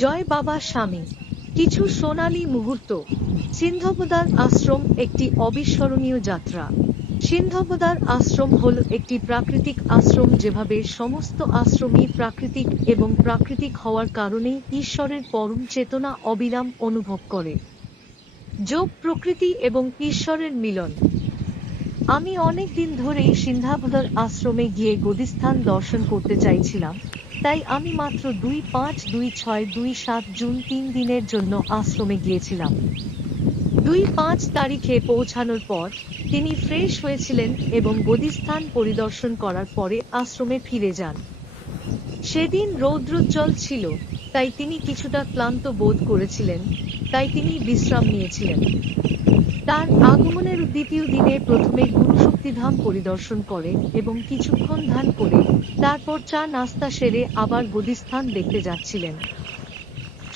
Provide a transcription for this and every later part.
জয় বাবা স্বামী। কিছু সোনালী মুহূর্ত। সিন্ধবদার আশ্রম একটি অবিস্মরণীয় যাত্রা। সিন্ধবদার আশ্রম হল একটি প্রাকৃতিক আশ্রম, যেভাবে সমস্ত আশ্রমই প্রাকৃতিক এবং প্রাকৃতিক হওয়ার কারণেই ঈশ্বরের পরম চেতনা অবিরাম অনুভব করে। যোগ, প্রকৃতি এবং ঈশ্বরের মিলন। আমি অনেক দিন ধরেই সিন্ধাবদার আশ্রমে গিয়ে গদিস্থান দর্শন করতে চাইছিলাম, তাই আমি মাত্র 2-5-2-6-2-7 জুন 3 দিনের জন্য আশ্রমে গিয়েছিলাম। 2-5 তারিখে পৌঁছানোর পর তিনি ফ্রেশ হয়েছিলেন এবং গদিস্থান পরিদর্শন করার পরে আশ্রমে ফিরে যান। সেদিন রৌদ্রোজ্জ্বল ছিল, তাই তিনি কিছুটা ক্লান্ত বোধ করেছিলেন, তাই তিনি বিশ্রাম নিয়েছিলেন। তার আগমনের দ্বিতীয় দিনে প্রথমে গুরু শক্তিধাম পরিদর্শন করে এবং কিছুক্ষণ ধ্যান করে তারপর চা নাস্তা সেরে আবার গদিস্থান দেখতে যাচ্ছিলেন।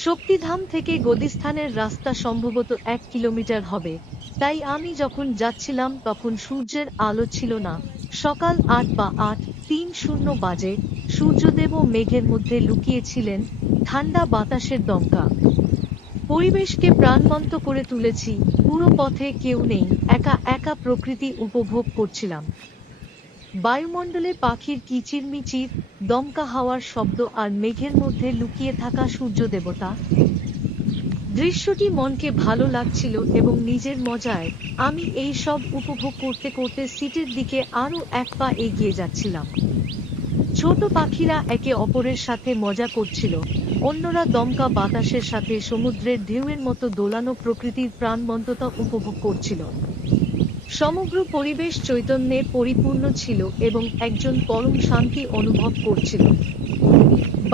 শক্তিধাম থেকে গদিস্থানের রাস্তা সম্ভবত 1 কিলোমিটার হবে, তাই আমি যখন যাচ্ছিলাম তখন সূর্যের আলো ছিল না। সকাল 8 বা 8:30 বাজে। সূর্যদেবও মেঘের মধ্যে লুকিয়েছিলেন। ঠান্ডা বাতাসের দমকা পরিবেশকে প্রাণবন্ত করে তুলেছি। পুরো পথে কেউ নেই, একা একা প্রকৃতি উপভোগ করছিলাম। বায়ুমণ্ডলে পাখির কিচিরমিচির, দমকা হাওয়ার শব্দ আর মেঘের মধ্যে লুকিয়ে থাকা সূর্য দেবতা। দৃশ্যটি মনকে ভালো লাগছিল এবং নিজের মজায় আমি এই সব উপভোগ করতে করতে সিটের দিকে আরও এক পা এগিয়ে যাচ্ছিলাম। ছোট পাখিরা একে অপরের সাথে মজা করছিল, অন্যরা দমকা বাতাসের সাথে সমুদ্রের ঢেউয়ের মতো দোলানো প্রকৃতির প্রাণবন্ততা উপভোগ করছিল। সমগ্র পরিবেশ চৈতন্যে পরিপূর্ণ ছিল এবং একজন পরম শান্তি অনুভব করছিল।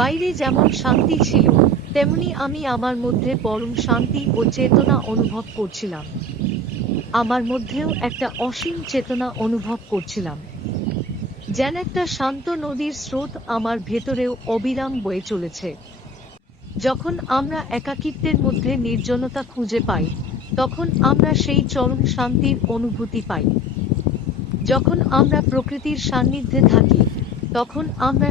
বাইরে যেমন শান্তি ছিল, তেমনি আমি আমার মধ্যে পরম শান্তি ও চেতনা অনুভব করছিলাম। আমার মধ্যেও একটা অসীম চেতনা অনুভব করছিলাম, যেন একটা শান্ত নদীর স্রোত আমার ভেতরেও অবিরাম বয়ে চলেছে। যখন আমরা একাকিত্বের মধ্যে নির্জনতা খুঁজে পাই, তখন আমরা সেই চরম শান্তির অনুভূতি পাই। যখন আমরা প্রকৃতির সান্নিধ্যে থাকি, তখন আমরা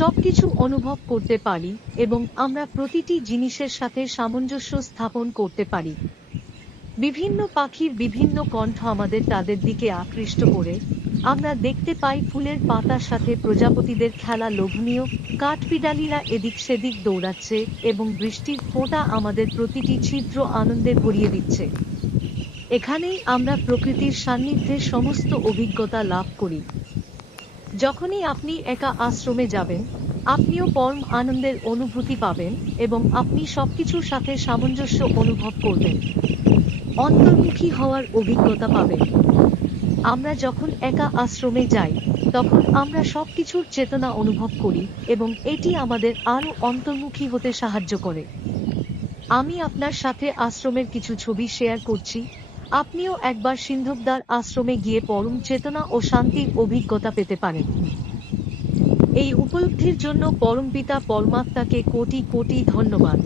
সবকিছু অনুভব করতে পারি এবং আমরা প্রতিটি জিনিসের সাথে সামঞ্জস্য স্থাপন করতে পারি। বিভিন্ন পাখির বিভিন্ন কণ্ঠ আমাদের তাদের দিকে আকৃষ্ট করে। আমরা দেখতে পাই ফুলের পাতার সাথে প্রজাপতিদের খেলা লোভনীয়, কাঠবিড়ালিরা এদিক সেদিক দৌড়াচ্ছে এবং বৃষ্টির ফোঁটা আমাদের প্রতিটি ছিদ্র আনন্দে ভরিয়ে দিচ্ছে। এখানেই আমরা প্রকৃতির সান্নিধ্যে সমস্ত অভিজ্ঞতা লাভ করি। যখনই আপনি একা আশ্রমে যাবেন, আপনিও পরম আনন্দের অনুভূতি পাবেন এবং আপনি সবকিছুর সাথে সামঞ্জস্য অনুভব করবেন, অন্তর্মুখী হওয়ার অভিজ্ঞতা পাবেন। আমরা যখন একা আশ্রমে যাই, তখন আমরা সবকিছুর চেতনা অনুভব করি এবং এটি আমাদের আরও অন্তর্মুখী হতে সাহায্য করে। আমি আপনার সাথে আশ্রমের কিছু ছবি শেয়ার করছি। আপনিও একবার সিন্ধবদার আশ্রমে গিয়ে পরম চেতনা ও শান্তির অভিজ্ঞতা পেতে পারেন। এই উপলব্ধির জন্য পরমপিতা পরমাত্মাকে কোটি কোটি ধন্যবাদ।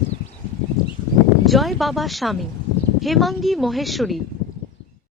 জয় বাবা স্বামী। হেমাঙ্গী মহেশ্বরী।